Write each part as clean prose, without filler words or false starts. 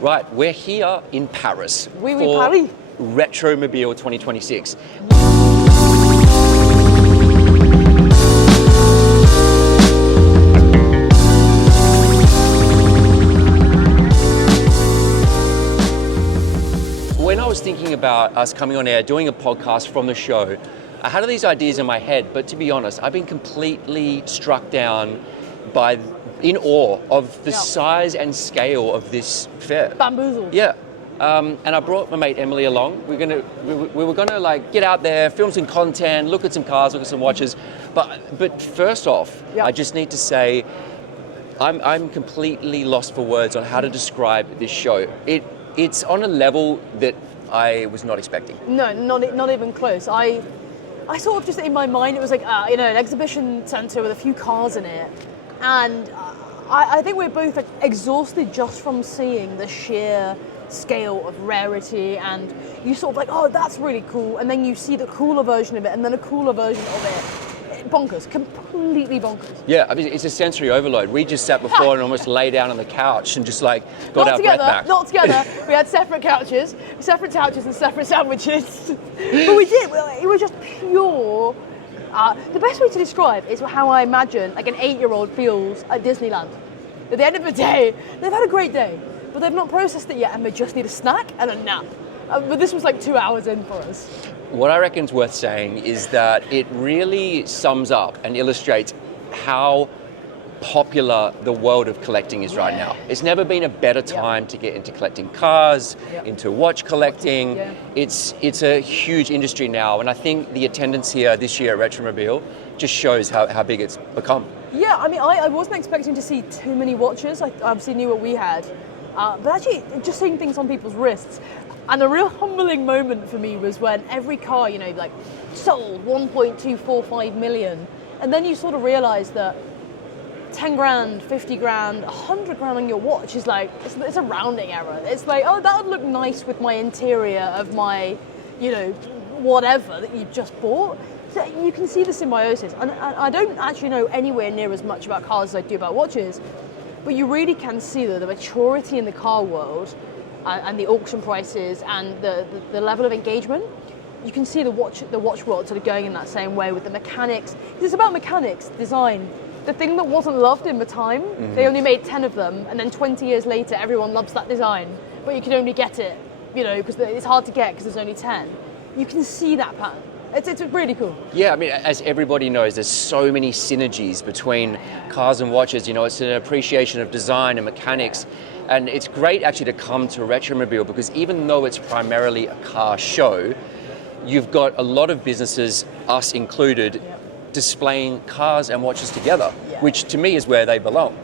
Right, we're here in Paris Oui, for Paris. Retromobile 2026. When I was thinking about us coming on air, doing a podcast from the show, I had all these ideas in my head, but to be honest, I've been completely struck down in awe of the size and scale of this fair. Bamboozled. Yeah. And I brought my mate Emily along. We were gonna like get out there, film some content, look at some cars, look at some watches. But first off, I just need to say, I'm completely lost for words on how to describe this show. It's on a level that I was not expecting. No, not even close. I sort of just in my mind it was like an exhibition centre with a few cars in it, and I think we're both exhausted just from seeing the sheer scale of rarity, and you sort of like, oh, that's really cool, and then you see the cooler version of it, and then a cooler version of it. Bonkers, completely bonkers. Yeah, I mean, it's a sensory overload. We just sat before and almost lay down on the couch and just like got our breath back. Not together. We had separate couches and separate sandwiches. But we did. It was just pure. The best way to describe is how I imagine like an 8-year-old feels at Disneyland. At the end of the day, they've had a great day, but they've not processed it yet, and they just need a snack and a nap. But this was like 2 hours in for us. What I reckon is worth saying is that it really sums up and illustrates how popular the world of collecting is right now. It's never been a better time to get into collecting cars, into watch collecting. Yeah. It's a huge industry now, and I think the attendance here this year at Retromobile just shows how big it's become. Yeah, I mean, I wasn't expecting to see too many watches. I obviously knew what we had. But actually, just seeing things on people's wrists. And a real humbling moment for me was when every car, like sold 1.245 million. And then you sort of realize that 10 grand, 50 grand, 100 grand on your watch is like, it's a rounding error. It's like, oh, that would look nice with my interior of my, whatever that you just bought. So you can see the symbiosis. And I don't actually know anywhere near as much about cars as I do about watches, but you really can see the maturity in the car world and the auction prices and the level of engagement. You can see the watch world sort of going in that same way with the mechanics. It's about mechanics, design. The thing that wasn't loved in the time, they only made 10 of them, and then 20 years later, everyone loves that design, but you can only get it, because it's hard to get because there's only 10. You can see that pattern. It's really cool. Yeah, I mean, as everybody knows, there's so many synergies between cars and watches. It's an appreciation of design and mechanics. And it's great actually to come to Retromobile because even though it's primarily a car show, you've got a lot of businesses, us included, displaying cars and watches together, which to me is where they belong,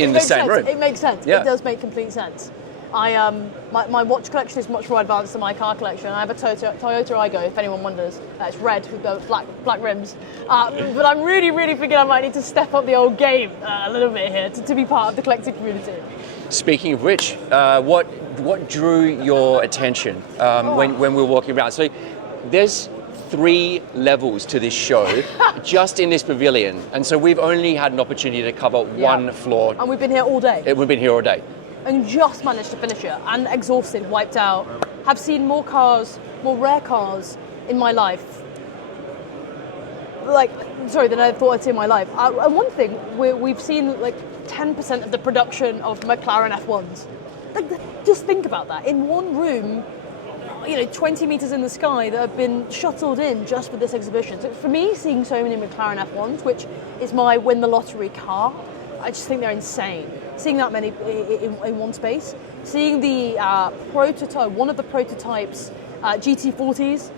in the same room. It makes sense. Yeah. It does make complete sense. My watch collection is much more advanced than my car collection. I have a Toyota Aygo, if anyone wonders. It's red with the black rims. But I'm really, really thinking I might need to step up the old game a little bit here to be part of the collecting community. Speaking of which, what drew your attention when we were walking around? So there's 3 levels to this show just in this pavilion, and so we've only had an opportunity to cover one floor. And we've been here all day. We've been here all day. And just managed to finish it, and exhausted, wiped out. Have seen more rare cars in my life. Than I thought I'd see in my life. And one thing, we've seen 10% of the production of McLaren F1s. Just think about that. In one room, 20 meters in the sky that have been shuttled in just for this exhibition. So for me, seeing so many McLaren F1s, which is my win the lottery car, I just think they're insane. Seeing that many in one space. Seeing the prototype, one of the prototypes, GT40s,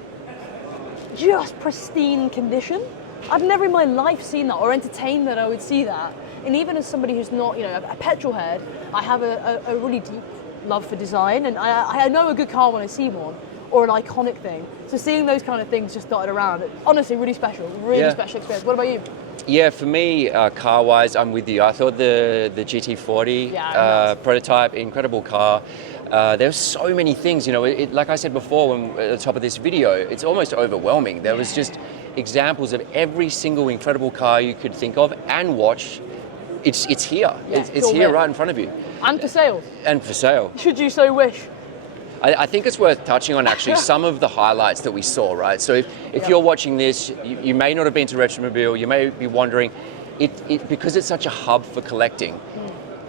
just pristine condition. I've never in my life seen that or entertained that I would see that. And even as somebody who's not, a petrol head, I have a really deep love for design, and I know a good car when I see one, or an iconic thing. So seeing those kind of things just dotted around, honestly, really special special experience. What about you? Yeah, for me, car-wise, I'm with you. I thought the GT40 prototype, incredible car. There's so many things, like I said before at the top of this video, it's almost overwhelming. There was just examples of every single incredible car you could think of and watch. It's here. It's here right in front of you. And for sale. And for sale. Should you so wish. I think it's worth touching on actually some of the highlights that we saw, right? So if you're watching this, you may not have been to Retromobile, you may be wondering, because it's such a hub for collecting,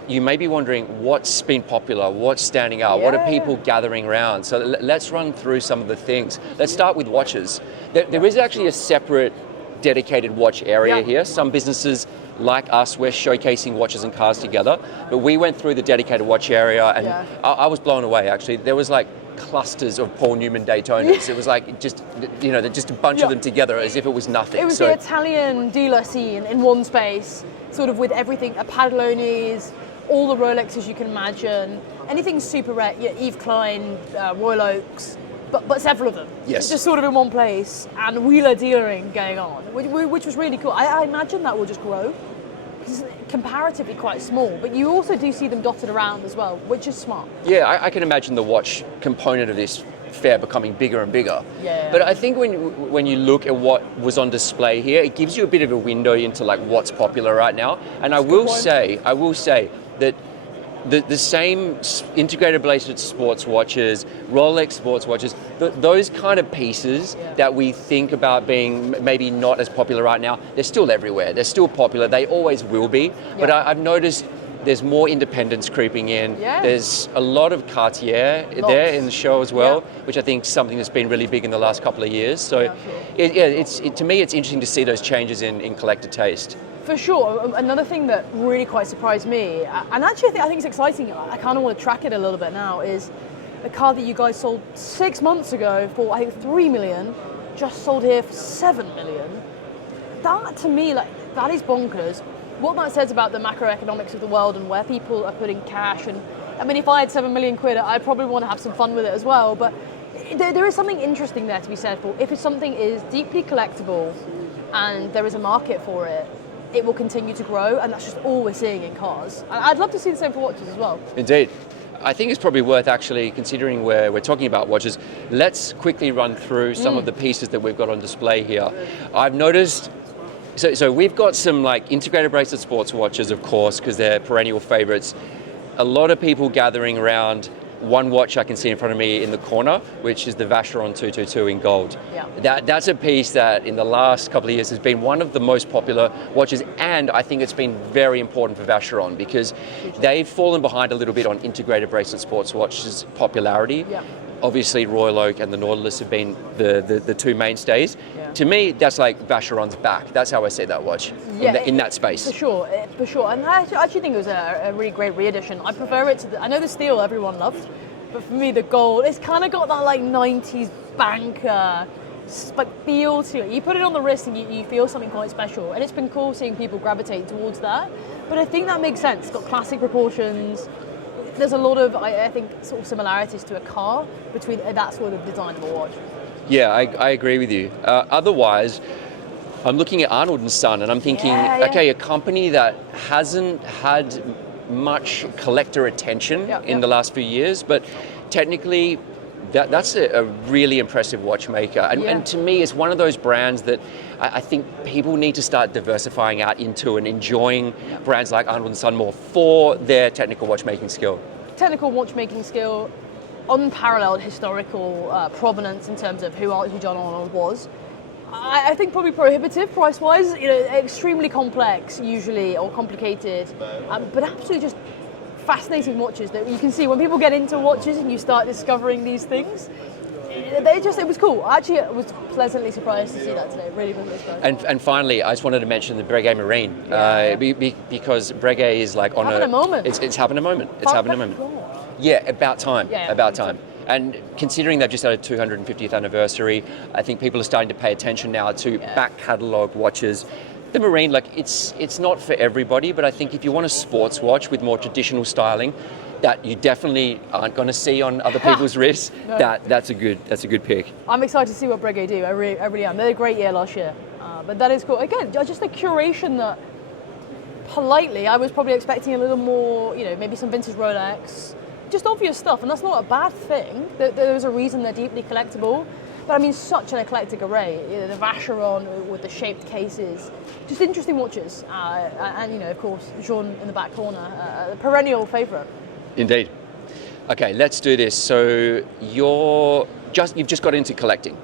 you may be wondering what's been popular, what's standing out, what are people gathering around? So let's run through some of the things. Let's start with watches. There is actually a separate dedicated watch area here. Some businesses like us, we're showcasing watches and cars together, but we went through the dedicated watch area and I was blown away actually. There was like clusters of Paul Newman Daytonas. It was like just a bunch of them together as if it was nothing. It was the Italian dealer scene in one space, sort of with everything, a Padalones, all the Rolexes you can imagine, anything super rare, Yves Klein, Royal Oaks, but several of them. Yes. Just sort of in one place, and wheeler dealering going on, which was really cool. I imagine that will just grow. It's comparatively quite small, but you also do see them dotted around as well, which is smart. Yeah, I can imagine the watch component of this fair becoming bigger and bigger. Yeah. But I think when you look at what was on display here, it gives you a bit of a window into like what's popular right now. And I will say that the same integrated bracelet sports watches, Rolex sports watches, those kind of pieces that we think about being maybe not as popular right now, they're still everywhere. They're still popular. They always will be. But I've noticed there's more independence creeping in. There's a lot of Cartier there in the show as well, which I think is something that's been really big in the last couple of years. So to me, it's interesting to see those changes in collector taste. For sure. Another thing that really quite surprised me, and actually I think it's exciting, I kind of want to track it a little bit now, is a car that you guys sold 6 months ago for, I think, 3 million, just sold here for 7 million. That, to me, that is bonkers. What that says about the macroeconomics of the world and where people are putting cash, and I mean, if I had 7 million quid, I'd probably want to have some fun with it as well, but there is something interesting there to be said for, if something is deeply collectible and there is a market for it, it will continue to grow, and that's just all we're seeing in cars. And I'd love to see the same for watches as well. Indeed. I think it's probably worth actually, considering where we're talking about watches, let's quickly run through some of the pieces that we've got on display here. I've noticed, so we've got some like integrated bracelet sports watches, of course, because they're perennial favorites. A lot of people gathering around one watch I can see in front of me in the corner, which is the Vacheron 222 in gold. That's a piece that in the last couple of years has been one of the most popular watches, and I think it's been very important for Vacheron because they've fallen behind a little bit on integrated bracelet sports watches popularity. Obviously Royal Oak and the Nautilus have been the two mainstays. To me, that's like Vacheron's back. That's how I see that watch in that space. For sure. And I actually think it was a really great re-edition. I prefer it to I know the steel everyone loved, but for me the gold, it's kind of got that like 90s banker like feel to it. You put it on the wrist and you feel something quite special, and it's been cool seeing people gravitate towards that. But I think that makes sense. It's got classic proportions. There's a lot of, I think, sort of similarities to a car between that sort of design of a watch. Yeah, I agree with you. Otherwise, I'm looking at Arnold & Son and I'm thinking, okay, a company that hasn't had much collector attention in the last few years, but technically that's a really impressive watchmaker. And to me, it's one of those brands that I think people need to start diversifying out into and enjoying brands like Arnold & Son more for their technical watchmaking skill. Technical watchmaking skill, unparalleled historical provenance in terms of who John Arnold was. I think probably prohibitive price-wise, extremely complex usually, or complicated, but absolutely just fascinating watches that you can see when people get into watches and you start discovering these things. It was cool. Actually, I was pleasantly surprised to see that today. Really pleasantly surprised. And finally, I just wanted to mention the Breguet Marine because Breguet is like on having a moment. It's having a moment. It's having a moment. Yeah, about time. About time. And considering they've just had a 250th anniversary, I think people are starting to pay attention now to back catalogue watches. The Marine, it's not for everybody, but I think if you want a sports watch with more traditional styling that you definitely aren't going to see on other people's wrists, that's a good pick. I'm excited to see what Breguet do. I really am. They had a great year last year, but that is cool. Again, just the curation that, politely, I was probably expecting a little more, maybe some vintage Rolex, just obvious stuff, and that's not a bad thing. There's a reason they're deeply collectible. But I mean, such an eclectic array. The Vacheron with the shaped cases, just interesting watches. And of course, Jean in the back corner, a perennial favourite. Indeed. Okay, let's do this. So you've just got into collecting,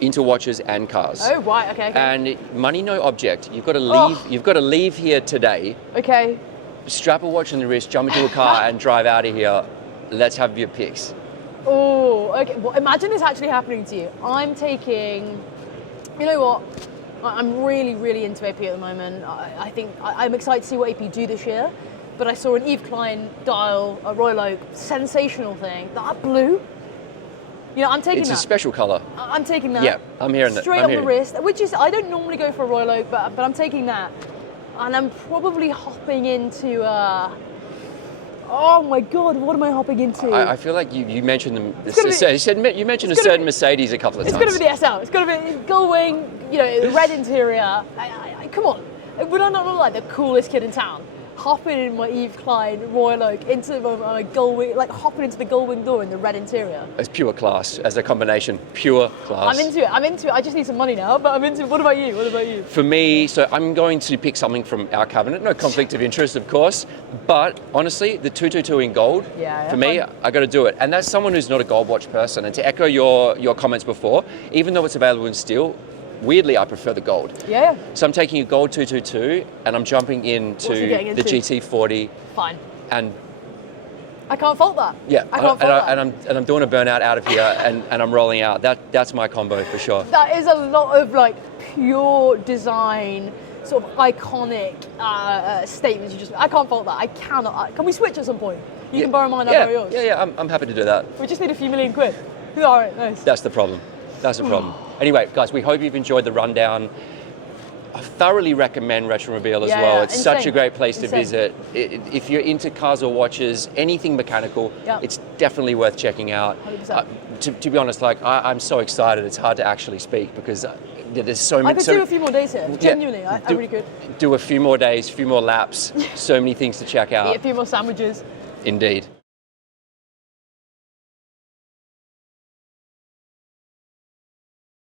into watches and cars. Oh, right, okay. And money no object. You've got to leave. Oh. You've got to leave here today. Okay. Strap a watch on the wrist, jump into a car, and drive out of here. Let's have your picks. Oh, okay. Well, imagine this actually happening to you. I'm taking, you know what? I'm really, really into AP at the moment. I think I'm excited to see what AP do this year. But I saw an Yves Klein dial, a Royal Oak, sensational thing. That blue. You know, I'm taking that. It's a special color. I'm taking that. Yeah, I'm hearing that. Straight on the wrist, which is, I don't normally go for a Royal Oak, but I'm taking that. And I'm probably hopping into, oh my God, what am I hopping into? I feel like you mentioned them. You mentioned a gonna certain be- Mercedes a couple of It's times. going to be the SL. It's going to be gull wing, you know, red interior. Come on. Would I not look like the coolest kid in town? Hopping in my Yves Klein Royal Oak into my gull wing, like hopping into the gull wing door in the red interior. It's pure class as a combination. Pure class. I'm into it. I just need some money now, but I'm into it. What about you? For me, so I'm going to pick something from our cabinet. No conflict of interest, of course. But honestly, the 222 in gold, Yeah, for me, I got to do it. And that's someone who's not a gold watch person. And to echo your comments before, even though it's available in steel, weirdly, I prefer the gold. Yeah. So I'm taking a gold 222 and I'm jumping What's he getting into the GT40. Fine. And I can't fault that. yeah, I can't fault that. and I'm doing a burnout out of here and I'm rolling out. That's my combo for sure. That is a lot of like pure design, sort of iconic statements. I can't fault that. I cannot. Can we switch at some point? You can borrow mine, I'll borrow yours. Yeah, I'm happy to do that. We just need a few million quid. All right, nice. That's the problem. Anyway, guys, we hope you've enjoyed the rundown. I thoroughly recommend Retromobile as well. It's such a great place to visit. If you're into cars or watches, anything mechanical, it's definitely worth checking out. 100%. To be honest, like I'm so excited. It's hard to actually speak because there's so many. I could do a few more days here. Genuinely, I really could. Do a few more days, a few more laps. So many things to check out. Eat a few more sandwiches. Indeed.